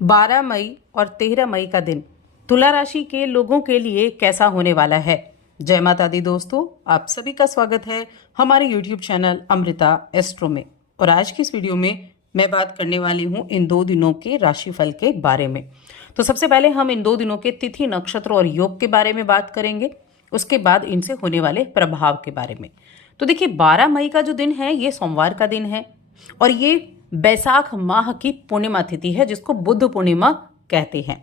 12 मई और 13 मई का दिन तुला राशि के लोगों के लिए कैसा होने वाला है। जय माता दी दोस्तों, आप सभी का स्वागत है हमारे YouTube चैनल अमृता एस्ट्रो में। और आज की इस वीडियो में मैं बात करने वाली हूँ इन 2 दिनों के राशिफल के बारे में। तो सबसे पहले हम इन 2 दिनों के तिथि, नक्षत्र और योग के बारे में बात करेंगे, उसके बाद इनसे होने वाले प्रभाव के बारे में। तो देखिए, 12 मई का जो दिन है ये सोमवार का दिन है और ये बैसाख माह की पूर्णिमा तिथि है, जिसको बुद्ध पूर्णिमा कहते हैं।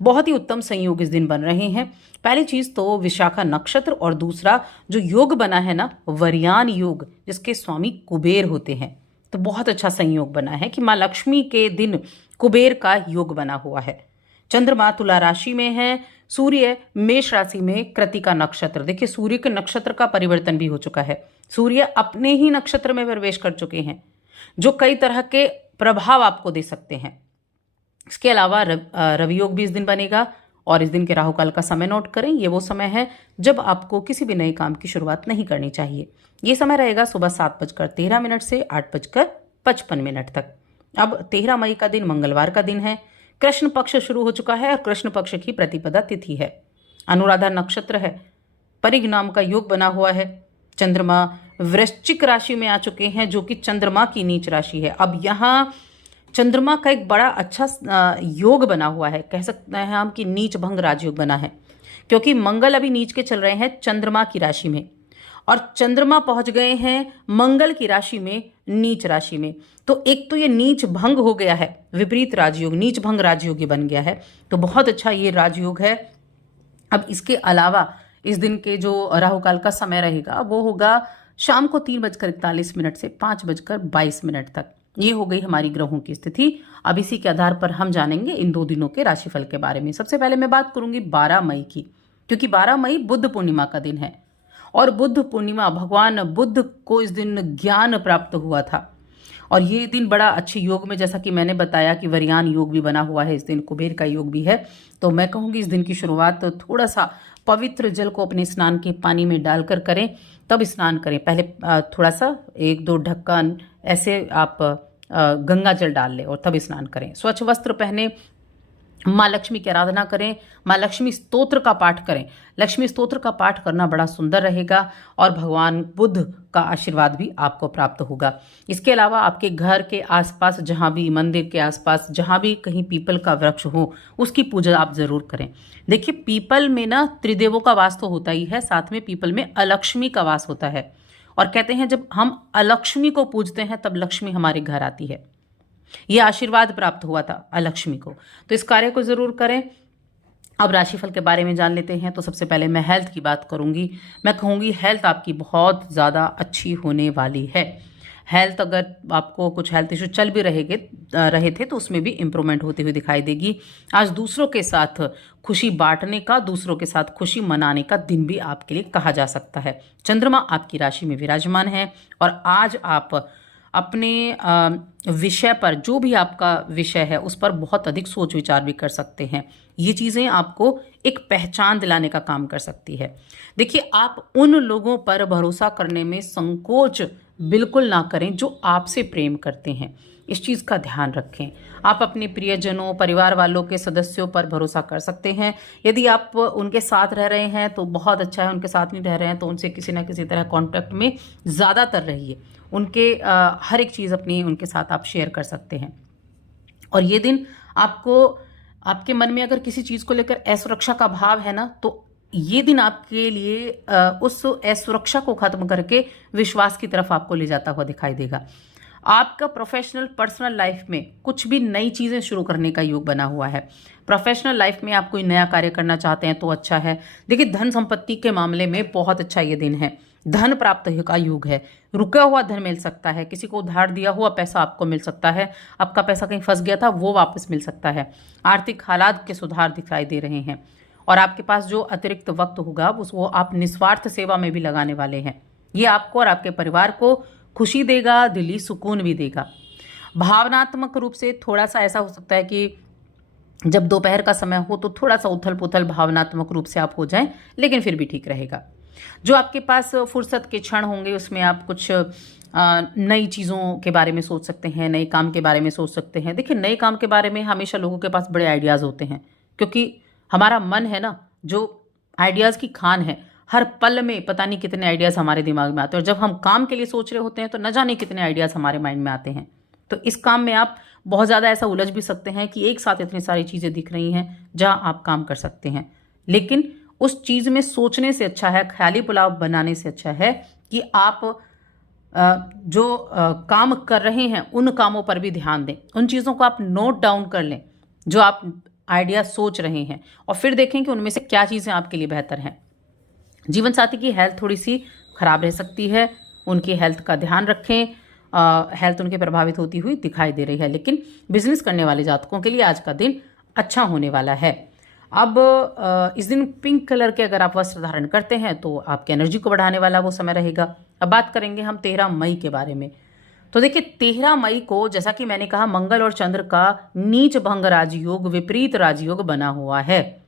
बहुत ही उत्तम संयोग इस दिन बन रहे हैं। पहली चीज तो विशाखा नक्षत्र और दूसरा जो योग बना है ना, वरयान योग, जिसके स्वामी कुबेर होते हैं। तो बहुत अच्छा संयोग बना है कि माँ लक्ष्मी के दिन कुबेर का योग बना हुआ है। चंद्रमा तुला राशि में है, सूर्य मेष राशि में, कृतिका नक्षत्र। देखिए, सूर्य के नक्षत्र का परिवर्तन भी हो चुका है। सूर्य अपने ही नक्षत्र में प्रवेश कर चुके हैं, जो कई तरह के प्रभाव आपको दे सकते हैं। इसके अलावा रवि योग भी इस दिन बनेगा। और इस दिन के राहु काल का समय नोट करें, ये वो समय है जब आपको किसी भी नए काम की शुरुआत नहीं करनी चाहिए। ये समय रहेगा सुबह 7:13 से 8:55 तक। अब 13 मई का दिन मंगलवार का दिन है। कृष्ण पक्ष शुरू हो चुका है और कृष्ण पक्ष की प्रतिपदा तिथि है। अनुराधा नक्षत्र है। परिग नाम का योग बना हुआ है। चंद्रमा वृश्चिक राशि में आ चुके हैं, जो कि चंद्रमा की नीच राशि है। अब यहाँ चंद्रमा का एक बड़ा अच्छा योग बना हुआ है, कह सकते हैं हम कि नीच भंग राजयोग बना है, क्योंकि मंगल अभी नीच के चल रहे हैं चंद्रमा की राशि में और चंद्रमा पहुंच गए हैं मंगल की राशि में, नीच राशि में। तो एक तो ये नीच भंग हो गया है, विपरीत राजयोग, नीच भंग राजयोग बन गया है। तो बहुत अच्छा ये राजयोग है। अब इसके अलावा इस दिन के जो राहु काल का समय रहेगा वो होगा शाम को 3:41 से 5:22 तक। ये हो गई हमारी ग्रहों की स्थिति। अब इसी के आधार पर हम जानेंगे इन 2 दिनों के राशिफल के बारे में। सबसे पहले मैं बात करूंगी 12 मई की, क्योंकि 12 मई बुद्ध पूर्णिमा का दिन है और बुद्ध पूर्णिमा, भगवान बुद्ध को इस दिन ज्ञान प्राप्त हुआ था। और ये दिन बड़ा अच्छे योग में, जैसा कि मैंने बताया कि वरयान योग भी बना हुआ है इस दिन, कुबेर का योग भी है। तो मैं कहूँगी इस दिन की शुरुआत तो थोड़ा सा पवित्र जल को अपने स्नान के पानी में डालकर करें, तब स्नान करें। पहले थोड़ा सा 1-2 ढक्कन ऐसे आप गंगा जल डाल लें और तब स्नान करें। स्वच्छ वस्त्र पहने, माँ लक्ष्मी की आराधना करें, माँ लक्ष्मी स्तोत्र का पाठ करें। लक्ष्मी स्तोत्र का पाठ करना बड़ा सुंदर रहेगा और भगवान बुद्ध का आशीर्वाद भी आपको प्राप्त होगा। इसके अलावा आपके घर के आसपास, जहाँ भी मंदिर के आसपास जहाँ भी कहीं पीपल का वृक्ष हो, उसकी पूजा आप जरूर करें। देखिए, पीपल में ना त्रिदेवों का वास तो होता ही है, साथ में पीपल में अलक्ष्मी का वास होता है। और कहते हैं जब हम अलक्ष्मी को पूजते हैं तब लक्ष्मी हमारे घर आती है। यह आशीर्वाद प्राप्त हुआ था अलक्ष्मी को। तो इस कार्य को जरूर करें। अब राशिफल के बारे में जान लेते हैं। तो सबसे पहले मैं हेल्थ की बात करूंगी। मैं कहूंगी हेल्थ आपकी बहुत ज़्यादा अच्छी होने वाली है। हेल्थ, अगर आपको कुछ हेल्थ इशू चल भी रहे थे तो उसमें भी इंप्रूवमेंट होती हुई दिखाई देगी। आज दूसरों के साथ खुशी बांटने का, दूसरों के साथ खुशी मनाने का दिन भी आपके लिए कहा जा सकता है। चंद्रमा आपकी राशि में विराजमान है और आज आप अपने विषय पर, जो भी आपका विषय है उस पर बहुत अधिक सोच विचार भी कर सकते हैं। ये चीज़ें आपको एक पहचान दिलाने का काम कर सकती है। देखिए, आप उन लोगों पर भरोसा करने में संकोच बिल्कुल ना करें जो आपसे प्रेम करते हैं। इस चीज़ का ध्यान रखें। आप अपने प्रियजनों, परिवार वालों के सदस्यों पर भरोसा कर सकते हैं। यदि आप उनके साथ रह रहे हैं तो बहुत अच्छा है, उनके साथ नहीं रह रहे हैं तो उनसे किसी ना किसी तरह कांटेक्ट में ज़्यादातर रहिए। उनके हर एक चीज़ अपनी उनके साथ आप शेयर कर सकते हैं। और ये दिन आपको, आपके मन में अगर किसी चीज़ को लेकर असुरक्षा का भाव है ना, तो ये दिन आपके लिए उस असुरक्षा को खत्म करके विश्वास की तरफ आपको ले जाता हुआ दिखाई देगा। आपका प्रोफेशनल, पर्सनल लाइफ में कुछ भी नई चीज़ें शुरू करने का योग बना हुआ है। प्रोफेशनल लाइफ में आप कोई नया कार्य करना चाहते हैं तो अच्छा है। देखिए, धन संपत्ति के मामले में बहुत अच्छा ये दिन है। धन प्राप्त का योग है। रुका हुआ धन मिल सकता है, किसी को उधार दिया हुआ पैसा आपको मिल सकता है, आपका पैसा कहीं फंस गया था वो वापस मिल सकता है। आर्थिक हालात के सुधार दिखाई दे रहे हैं और आपके पास जो अतिरिक्त वक्त होगा वो आप निस्वार्थ सेवा में भी लगाने वाले हैं। ये आपको और आपके परिवार को खुशी देगा, दिली सुकून भी देगा। भावनात्मक रूप से थोड़ा सा ऐसा हो सकता है कि जब दोपहर का समय हो तो थोड़ा सा उथल पुथल भावनात्मक रूप से आप हो जाएं, लेकिन फिर भी ठीक रहेगा। जो आपके पास फुर्सत के क्षण होंगे उसमें आप कुछ नई चीज़ों के बारे में सोच सकते हैं, नए काम के बारे में सोच सकते हैं। देखिए, नए काम के बारे में हमेशा लोगों के पास बड़े आइडियाज़ होते हैं, क्योंकि हमारा मन है ना, जो आइडियाज़ की खान है। हर पल में पता नहीं कितने आइडियाज़ हमारे दिमाग में आते हैं, और जब हम काम के लिए सोच रहे होते हैं तो न जाने कितने आइडियाज़ हमारे माइंड में आते हैं। तो इस काम में आप बहुत ज़्यादा ऐसा उलझ भी सकते हैं कि एक साथ इतनी सारी चीज़ें दिख रही हैं जहाँ आप काम कर सकते हैं। लेकिन उस चीज़ में सोचने से अच्छा है, ख्याली पुलाव बनाने से अच्छा है कि आप जो काम कर रहे हैं उन कामों पर भी ध्यान दें। उन चीज़ों को आप नोट डाउन कर लें जो आप आइडिया सोच रहे हैं, और फिर देखें कि उनमें से क्या चीज़ें आपके लिए बेहतर हैं। जीवन साथी की हेल्थ थोड़ी सी खराब रह सकती है, उनकी हेल्थ का ध्यान रखें। हेल्थ उनके प्रभावित होती हुई दिखाई दे रही है, लेकिन बिजनेस करने वाले जातकों के लिए आज का दिन अच्छा होने वाला है। अब इस दिन पिंक कलर के अगर आप वस्त्र धारण करते हैं तो आपकी एनर्जी को बढ़ाने वाला वो समय रहेगा। अब बात करेंगे हम 13 मई के बारे में। तो देखिए, 13 मई को जैसा कि मैंने कहा, मंगल और चंद्र का नीच भंग राजयोग, विपरीत राजयोग बना हुआ है,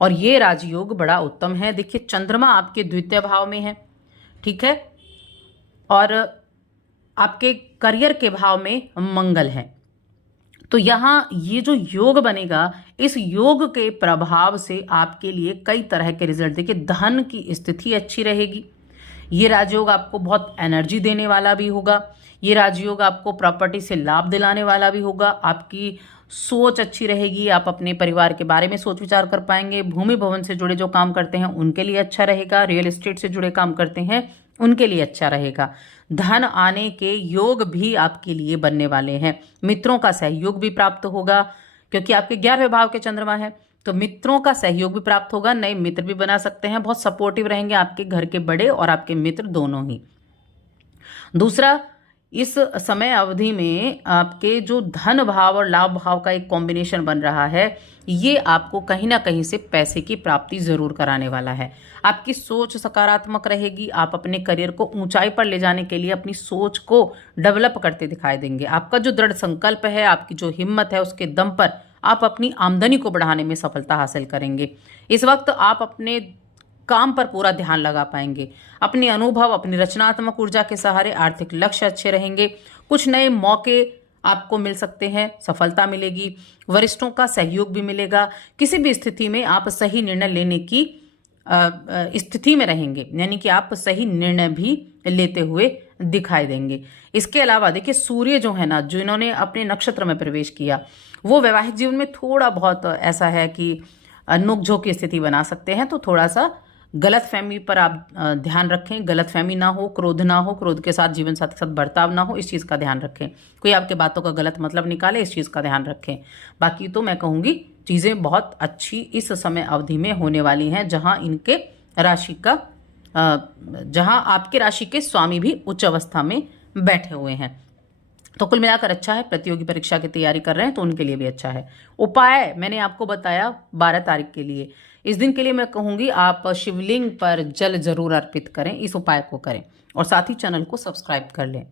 और ये राजयोग बड़ा उत्तम है। देखिए, चंद्रमा आपके द्वितीय भाव में है, ठीक है, और आपके करियर के भाव में मंगल है। तो यहाँ ये जो योग बनेगा, इस योग के प्रभाव से आपके लिए कई तरह के रिजल्ट, देखिए धन की स्थिति अच्छी रहेगी। ये राजयोग आपको बहुत एनर्जी देने वाला भी होगा। ये राजयोग आपको प्रॉपर्टी से लाभ दिलाने वाला भी होगा। आपकी सोच अच्छी रहेगी, आप अपने परिवार के बारे में सोच विचार कर पाएंगे। भूमि भवन से जुड़े जो काम करते हैं उनके लिए अच्छा रहेगा। रियल एस्टेट से जुड़े काम करते हैं उनके लिए अच्छा रहेगा। धन आने के योग भी आपके लिए बनने वाले हैं। मित्रों का सहयोग भी प्राप्त होगा, क्योंकि आपके 11वें भाव के चंद्रमा है, तो मित्रों का सहयोग भी प्राप्त होगा। नए मित्र भी बना सकते हैं। बहुत सपोर्टिव रहेंगे आपके घर के बड़े और आपके मित्र दोनों ही। दूसरा, इस समय अवधि में आपके जो धन भाव और लाभ भाव का एक कॉम्बिनेशन बन रहा है, ये आपको कहीं ना कहीं से पैसे की प्राप्ति जरूर कराने वाला है। आपकी सोच सकारात्मक रहेगी। आप अपने करियर को ऊंचाई पर ले जाने के लिए अपनी सोच को डेवलप करते दिखाई देंगे। आपका जो दृढ़ संकल्प है, आपकी जो हिम्मत है, उसके दम पर आप अपनी आमदनी को बढ़ाने में सफलता हासिल करेंगे। इस वक्त आप अपने काम पर पूरा ध्यान लगा पाएंगे। अपने अनुभव, अपनी रचनात्मक ऊर्जा के सहारे आर्थिक लक्ष्य अच्छे रहेंगे। कुछ नए मौके आपको मिल सकते हैं, सफलता मिलेगी। वरिष्ठों का सहयोग भी मिलेगा। किसी भी स्थिति में आप सही निर्णय लेने की स्थिति में रहेंगे, यानी कि आप सही निर्णय भी लेते हुए दिखाई देंगे। इसके अलावा देखिए, सूर्य जो है ना, जो इन्होंने अपने नक्षत्र में प्रवेश किया, वो वैवाहिक जीवन में थोड़ा बहुत ऐसा है कि नोकझोंक की स्थिति बना सकते हैं। तो थोड़ा सा गलत फहमी पर आप ध्यान रखें। गलत फहमी ना हो, क्रोध ना हो, क्रोध के साथ जीवन साथी के साथ बर्ताव ना हो, इस चीज़ का ध्यान रखें। कोई आपके बातों का गलत मतलब निकाले, इस चीज़ का ध्यान रखें। बाकी तो मैं कहूँगी चीज़ें बहुत अच्छी इस समय अवधि में होने वाली हैं, जहाँ इनके राशि का जहाँ आपके राशि के स्वामी भी उच्च अवस्था में बैठे हुए हैं। तो कुल मिलाकर अच्छा है। प्रतियोगी परीक्षा की तैयारी कर रहे हैं तो उनके लिए भी अच्छा है। उपाय मैंने आपको बताया 12 तारीख के लिए। इस दिन के लिए मैं कहूँगी आप शिवलिंग पर जल जरूर अर्पित करें, इस उपाय को करें, और साथ ही चैनल को सब्सक्राइब कर लें।